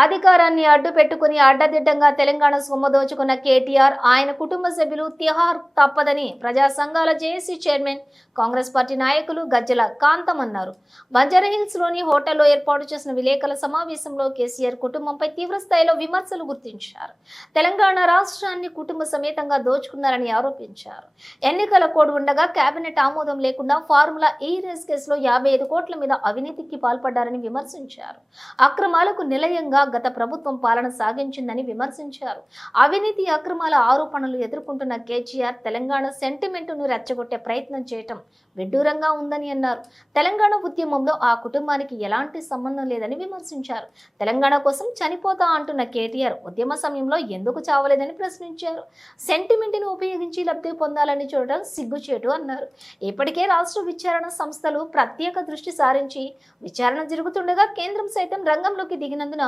అధికారాన్ని అడ్డు పెట్టుకుని అడ్డదిడ్డంగా తెలంగాణ సొమ్ము దోచుకున్న కేటీఆర్, ఆయన కుటుంబ సభ్యులు తిహార్ తప్పదని ప్రజా సంఘాల జేఏసీ చైర్మన్, కాంగ్రెస్ పార్టీ నాయకులు గజ్జల కాంతం అన్నారు. బంజారాహిల్స్ లోని హోటల్లో ఏర్పాటు చేసిన విలేకరుల సమావేశంలో కేసీఆర్ కుటుంబంపై తీవ్ర స్థాయిలో విమర్శలు గుర్తించారు. తెలంగాణ రాష్ట్రాన్ని కుటుంబ సమేతంగా దోచుకున్నారని ఆరోపించారు. ఎన్నికల కోడ్ ఉండగా కేబినెట్ ఆమోదం లేకుండా ఫార్ములా ఈ రేస్ కేసులో 55 కోట్ల మీద అవినీతికి పాల్పడ్డారని విమర్శించారు. అక్రమాలకు నిలయంగా గత ప్రభుత్వం పాలన సాగించిందని విమర్శించారు. అవినీతి అక్రమాల ఆరోపణలు ఎదుర్కొంటున్న కేసీఆర్ తెలంగాణ సెంటిమెంటును రెచ్చగొట్టే ప్రయత్నం చేయటం విడ్డూరంగా ఉందని అన్నారు. తెలంగాణ ఉద్యమంలో ఆ కుటుంబానికి ఎలాంటి సంబంధం లేదని విమర్శించారు. తెలంగాణ కోసం చనిపోతా అంటున్న కేటీఆర్ ఉద్యమ సమయంలో ఎందుకు చావలేదని ప్రశ్నించారు. సెంటిమెంట్ను ఉపయోగించి లబ్ధి పొందాలని చూడటం సిగ్గుచేటు అన్నారు. ఇప్పటికే రాష్ట్ర విచారణ సంస్థలు ప్రత్యేక దృష్టి సారించి విచారణ జరుగుతుండగా కేంద్రం సైతం రంగంలోకి దిగినందున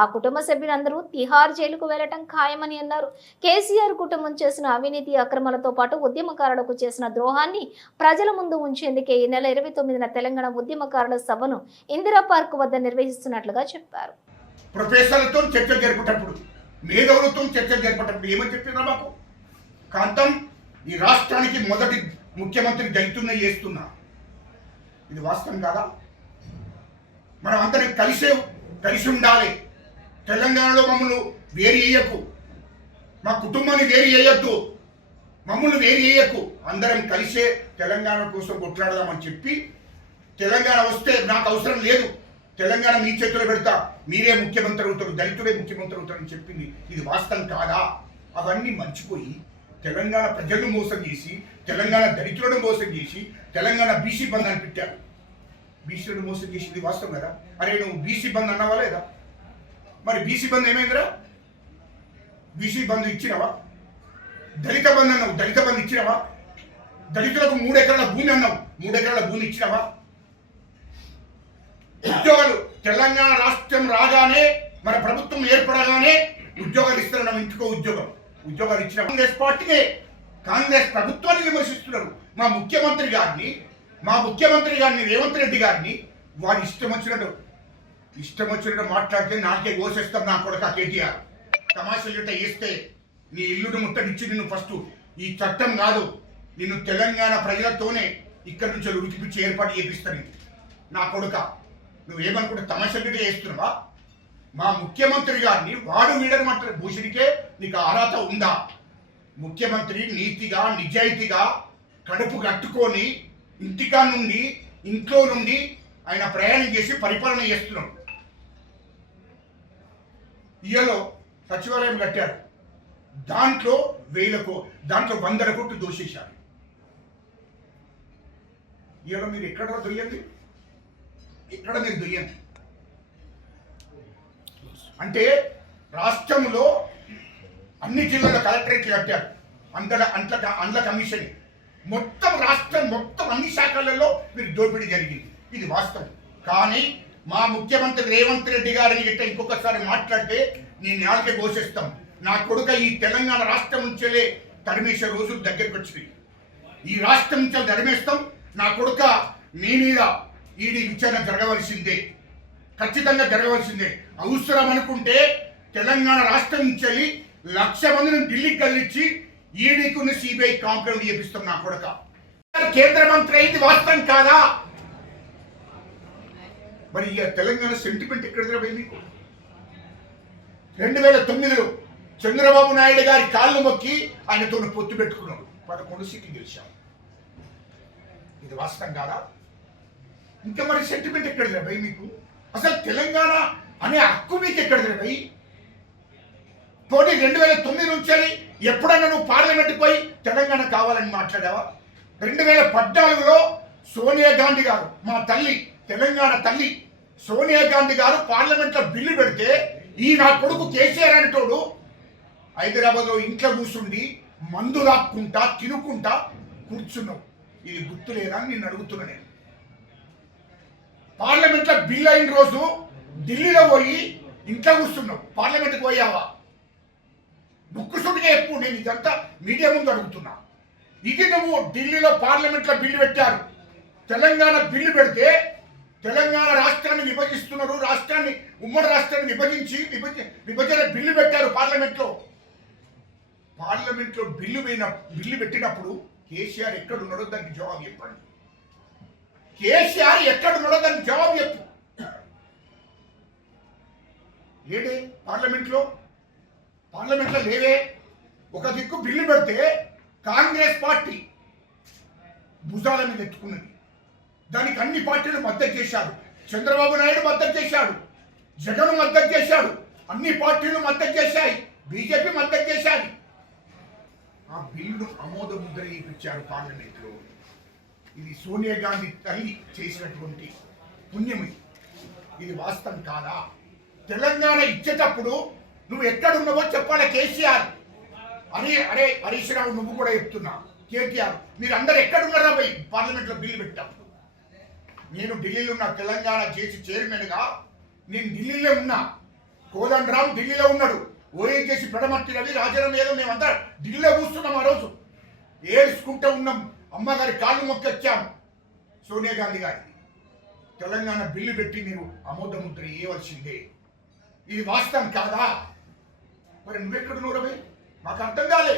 ఆ కుటుంబ సభ్యులందరూ తిహార్ జైలుకు వెళ్లటం ఖాయమని అన్నారు. కేసీఆర్ కుటుంబం చేసిన అవినీతి అక్రమాలతో పాటు ఉద్యమకారులకు చేసిన ద్రోహాన్ని ప్రజల ముందు ఉంచేందుకే ఈ నెల 29న తెలంగాణ ఉద్యమకారుల సభను ఇందిరా పార్క్ వద్ద నిర్వహిస్తున్నట్లుగా చెప్పారు. ప్రొఫెసర్లతో చర్చలు జరిపేటప్పుడు, మేధావులతో చర్చలు జరిపేటప్పుడు ఏమని చెప్పినా మాకు కాంతం ఈ రాష్ట్రానికి మొదటి ముఖ్యమంత్రి దళితున్న చేస్తున్నా, ఇది వాస్తవం కాదా? మనం అందరం కలిసి ఉండాలి. తెలంగాణలో మమ్మల్ని వేరు చేయకు, మా కుటుంబాన్ని వేరు చేయొద్దు, మమ్మల్ని వేరు చేయకు, అందరం కలిసే తెలంగాణ కోసం కొట్లాడదామని చెప్పి, తెలంగాణ వస్తే నాకు అవసరం లేదు, తెలంగాణ మీ చేతిలో పెడతా, మీరే ముఖ్యమంత్రి అవుతారు, దళితుడే ముఖ్యమంత్రి అవుతారని చెప్పింది ఇది వాస్తవం కాదా? అవన్నీ మర్చిపోయి తెలంగాణ ప్రజలను మోసం చేసి, తెలంగాణ దళితులను మోసం చేసి, తెలంగాణ బీసీ బంద్ అని పెట్టారు. బీసీలను మోసం చేసింది వాస్తవం కదా? అరే నువ్వు బీసీ బంద్ అన్నావా లేదా? మరి బీసీ బంద్ ఏమైందిరా? బీసీ బంద్ ఇచ్చినవా? దళిత బంద్ అన్నావు, దళిత బంద్ ఇచ్చినవా? దళితులకు 3 ఎకరాల భూమి అన్నావు, 3 ఎకరాల భూమి ఇచ్చినవా? ఉద్యోగాలు తెలంగాణ రాష్ట్రం రాగానే, మన ప్రభుత్వం ఏర్పడగానే ఉద్యోగాలు ఇస్తున్నాం, ఇంటికో ఉద్యోగాలు ఇచ్చిన కాంగ్రెస్ పార్టీనే, కాంగ్రెస్ ప్రభుత్వాన్ని విమర్శిస్తున్నారు. మా ముఖ్యమంత్రి గారిని రేవంత్ రెడ్డి గారిని వాడు ఇష్టం వచ్చినట్టు మాట్లాడితే నాకే కోసేస్తాం నా కొడుక కేటీఆర్. తమాషా వేస్తే నీ ఇల్లును ముట్టడిచ్చి నిన్ను ఫస్ట్ ఈ చట్టం కాదు, నిన్ను తెలంగాణ ప్రజలతోనే ఇక్కడి నుంచి ఉరికిపిచ్చి ఏర్పాటు చేపిస్తాను నా కొడుక. నువ్వేమనుకుంటే తమాషా వేస్తున్నావా? మా ముఖ్యమంత్రి గారిని వాడు వీడని మాట్లాడు భూషణికే నీకు అర్హత ఉందా? ముఖ్యమంత్రి నీతిగా నిజాయితీగా కడుపు కట్టుకొని ఇంట్లో నుండి ఆయన ప్రయాణం చేసి పరిపాలన చేస్తున్నాడు. ఇయలో సచివాలయం కట్టారు, దాంట్లో 100 కోట్లు దోషేశారు. ఇయలో మీరు ఎక్కడ దొయ్యండి, మీరు దొయ్యండి అంటే రాష్ట్రంలో అన్ని జిల్లాల కలెక్టరేట్లు కట్టారు, అండ్ల కమిషన్, మొత్తం అన్ని శాఖలలో మీరు దోపిడీ జరిగింది, ఇది వాస్తవం. కానీ మా ముఖ్యమంత్రి రేవంత్ రెడ్డి గారిని గిట్ట ఇంకొకసారి మాట్లాడితే నేను నాలుగే ఘోషిస్తాం. నా కొడుక ఈ తెలంగాణ రాష్ట్రం నుంచే తరిమేసే రోజులు దగ్గరికి వచ్చినాయి. ఈ రాష్ట్రం నుంచి తరిమేస్తాం. నా కొడుక మీ మీద ఈడీ విచారణ జరగవలసిందే, ఖచ్చితంగా జరగవలసిందే. అవసరం అనుకుంటే తెలంగాణ రాష్ట్రం నుంచి 1,00,000 మందిని ఢిల్లీకి కదిలిచ్చి ఈడీకున్న సిబిఐ కాంప్లైంట్ చేపిస్తాం నా కొడుక. కేంద్ర మంత్రి అయింది వాస్తవం కాదా? మరి ఇక తెలంగాణ సెంటిమెంట్ ఎక్కడ పోయి మీకు? 2009లో చంద్రబాబు నాయుడు గారి కాళ్ళు మొక్కి ఆయనతో పొత్తు పెట్టుకున్నాడు, 11 సీట్లు గెలిచాం, ఇది వాస్తవం కాదా? ఇంకా మరి సెంటిమెంట్ ఎక్కడ పోయి మీకు? అసలు తెలంగాణ అనే హక్కు మీకు ఎక్కడ పోయి? పోటీ 2009 నుంచి ఎప్పుడన్నా నువ్వు పార్లమెంట్కి పోయి తెలంగాణ కావాలని మాట్లాడావా? 2014లో సోనియా గాంధీ గారు, మా తల్లి, తెలంగాణ తల్లి సోనియా గాంధీ గారు పార్లమెంట్లో బిల్లు పెడితే ఈ నా కొడుకు కేసీఆర్ అనేటోడు హైదరాబాద్లో ఇంట్లో కూర్చుండి మందు రాక్కుంటా తినుకుంటా కూర్చున్నావు. ఇది గుర్తులేదా అని నేను అడుగుతున్నా. నేను పార్లమెంట్లో బిల్ అయిన రోజు ఢిల్లీలో పోయి ఇంట్లో కూర్చున్నావు, పార్లమెంట్కి పోయావా? ముక్కుసుడిగా ఎప్పుడు నేను ఇదంతా మీడియా ముందు అడుగుతున్నా. ఇది నువ్వు ఢిల్లీలో పార్లమెంట్లో బిల్లు పెట్టారు, తెలంగాణ బిల్లు పెడితే తెలంగాణ రాష్ట్రాన్ని విభజిస్తున్నారు, రాష్ట్రాన్ని ఉమ్మడి రాష్ట్రాన్ని విభజన బిల్లు పెట్టారు పార్లమెంట్లో బిల్లు పెట్టినప్పుడు కేసీఆర్ ఎక్కడున్నాడో దానికి జవాబు చెప్పండి. కేసీఆర్ ఎక్కడున్నాడో దానికి జవాబు చెప్పు. లేడే పార్లమెంట్లో లేవే. ఒక దిక్కు బిల్లు పెడితే కాంగ్రెస్ పార్టీ భుజాల మీద ఎత్తుకున్నది, దానికి అన్ని పార్టీలు మద్దతు చేశారు. చంద్రబాబు నాయుడు మద్దతు చేశాడు, జగన్ మద్దతు చేశాడు, అన్ని పార్టీలు మద్దతు చేశాయి, బీజేపీ మద్దతు చేశాయి. ఆ బిల్లును ఆమోద ముద్ర వేయించారు పార్లమెంట్లో. ఇది సోనియా గాంధీ తల్లి చేసినటువంటి పుణ్యం. ఇది వాస్తవం కాదా? తెలంగాణ ఇచ్చేటప్పుడు నువ్వు ఎక్కడున్నావో చెప్పాలి కేసీఆర్ అని. అరే హరీష్ రావు, నువ్వు కూడా చెప్తున్నా, కేటీఆర్ మీరు అందరు ఎక్కడున్నారా పోయి పార్లమెంట్లో బిల్లు పెట్టినప్పుడు? నేను ఢిల్లీలో ఉన్నా, తెలంగాణ జేసీ చైర్మన్గా నేను ఢిల్లీలో ఉన్నా. కోదండరాం ఢిల్లీలో ఉన్నాడు, ఓఎన్జీసీ పెడమర్తి రవి, రాజారాం ఏదో మేమంతా ఢిల్లీలో కూర్చున్నాం. ఆ రోజు ఏడుచుకుంటూ ఉన్నాం, అమ్మగారి కాళ్ళు మొక్కొచ్చాం. సోనియా గాంధీ గారికి తెలంగాణ బిల్లు పెట్టి మీరు ఆమోద ముద్ర వేయవలసిందే. ఇది వాస్తవం కాదా? మరి నువ్వెక్కడున్నావు రవి? మాకు అర్థం కాలే.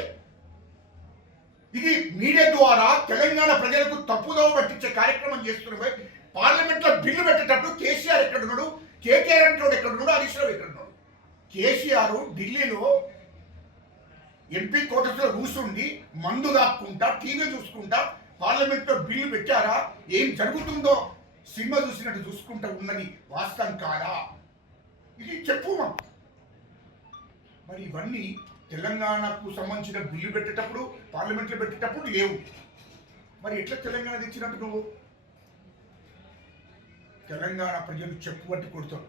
ఇది మీడియా ద్వారా తెలంగాణ ప్రజలకు తప్పుదోవ పట్టించే కార్యక్రమం చేస్తున్నావే. పార్లమెంట్లో బిల్లు పెట్టేటప్పుడు కేసీఆర్ ఎక్కడున్నాడు, కేటీఆర్ అంటాడు ఎక్కడున్నాడు, హరీష్ రావు ఎక్కడున్నాడు? కేసీఆర్ ఢిల్లీలో ఎంపీ కోటర్స్లో కూర్చుండి మందు దాక్కుంటా టీవీ చూసుకుంటా పార్లమెంట్లో బిల్లు పెట్టారా? ఏం జరుగుతుందో సినిమా చూసినట్టు చూసుకుంటా ఉన్నది వాస్తవం కాదా? ఇది చెప్పు. మరి ఇవన్నీ తెలంగాణకు సంబంధించిన బిల్లు పెట్టేటప్పుడు పార్లమెంట్లో పెట్టేటప్పుడు లేవు. మరి ఎట్లా తెలంగాణ తెచ్చినట్టు నువ్వు? తెలంగాణ ప్రజలు చెప్పు పట్టి కొడతారు.